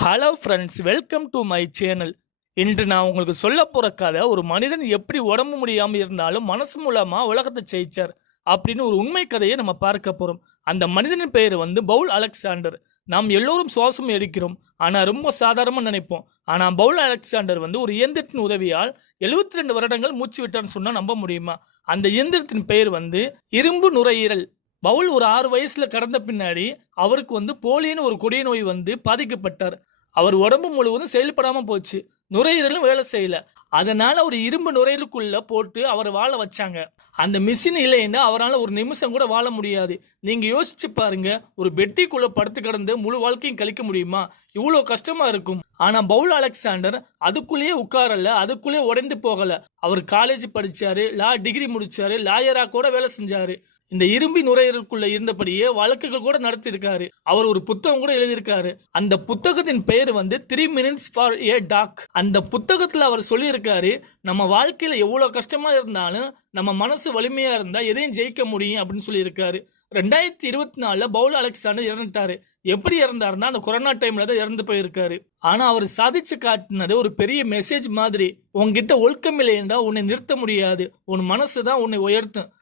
Hello friends welcome to my channel இன்று நான் உங்களுக்கு சொல்ல போகிற கதை ஒரு மனிதன் எப்படி உடம்பு முடியாமல் இருந்தாலும் மனசு மூலமாக உலகத்தை ஜெயிச்சார் அப்படின்னு ஒரு உண்மை கதையை நம்ம பார்க்க போகிறோம் அந்த மனிதனின் பெயர் வந்து பவுல் அலெக்சாண்டர். நாம் எல்லோரும் சுவாசம் எடுக்கிறோம் ஆனால் ரொம்ப சாதாரணமாக நினைப்போம். ஆனால் பவுல் அலெக்சாண்டர் வந்து ஒரு இயந்திரத்தின் உதவியால் 72 ரெண்டு வருடங்கள் மூச்சு விட்டான்னு சொன்னால் நம்ப முடியுமா? அந்த இயந்திரத்தின் பெயர் வந்து இரும்பு நுரையீரல். பவுல் ஒரு ஆறு வயசுல கடந்த பின்னாடி அவருக்கு வந்து போலியோன்னு ஒரு கொடிய நோய் வந்து பாதிக்கப்பட்டார். அவர் உடம்பு முழுவதும் செயல்படாமல் போச்சு. நுரையீரலும் வேலை செய்யல. அதனால ஒரு இரும்பு நுரையீரலுக்குள்ள போட்டு அவரை வாழ வச்சாங்க. அந்த மிஷின் இல்லைன்னா அவரால் ஒரு நிமிஷம் கூட வாழ முடியாது. நீங்க யோசிச்சு பாருங்க ஒரு பெட்டிக்குள்ள படுத்து கிடந்து முழு வாழ்க்கையும் கழிக்க முடியுமா? இவ்வளோ கஷ்டமா இருக்கும். ஆனா பவுல் அலெக்சாண்டர் அதுக்குள்ளேயே உட்காரல அதுக்குள்ளேயே உடைந்து போகல. அவர் காலேஜ் படிச்சாரு லா டிகிரி முடிச்சாரு லாயரா கூட வேலை செஞ்சாரு. இந்த இரும்பி நுரையீரலுக்குள்ள இருந்தபடியே வழக்குகள் கூட நடத்தியிருக்காரு. அவர் ஒரு புத்தகம் கூட எழுதியிருக்காரு. அந்த புத்தகத்தின் பெயர் வந்து three minutes for a talk அந்த புத்தகத்துல அவர் சொல்லியிருக்காரு நம்ம வாழ்க்கையில எவ்வளவு கஷ்டமா இருந்தாலும் நம்ம மனசு வலிமையா இருந்தா எதையும் ஜெயிக்க முடியும் அப்படின்னு சொல்லியிருக்காரு. ரெண்டாயிரத்தி இருபத்தி நாலுல பவுல் அலெக்சாண்டர் இறந்துட்டாரு. எப்படி இறந்தாருன்னா அந்த கொரோனா டைம்ல தான் இறந்து போயிருக்காரு. ஆனா அவர் சாதிச்சு காட்டினது ஒரு பெரிய மெசேஜ் மாதிரி. உன்கிட்ட ஒழுக்கம் இல்லைன்னா உன்னை நிறுத்த முடியாது. உன் மனசு தான் உன்னை உயர்த்தும்.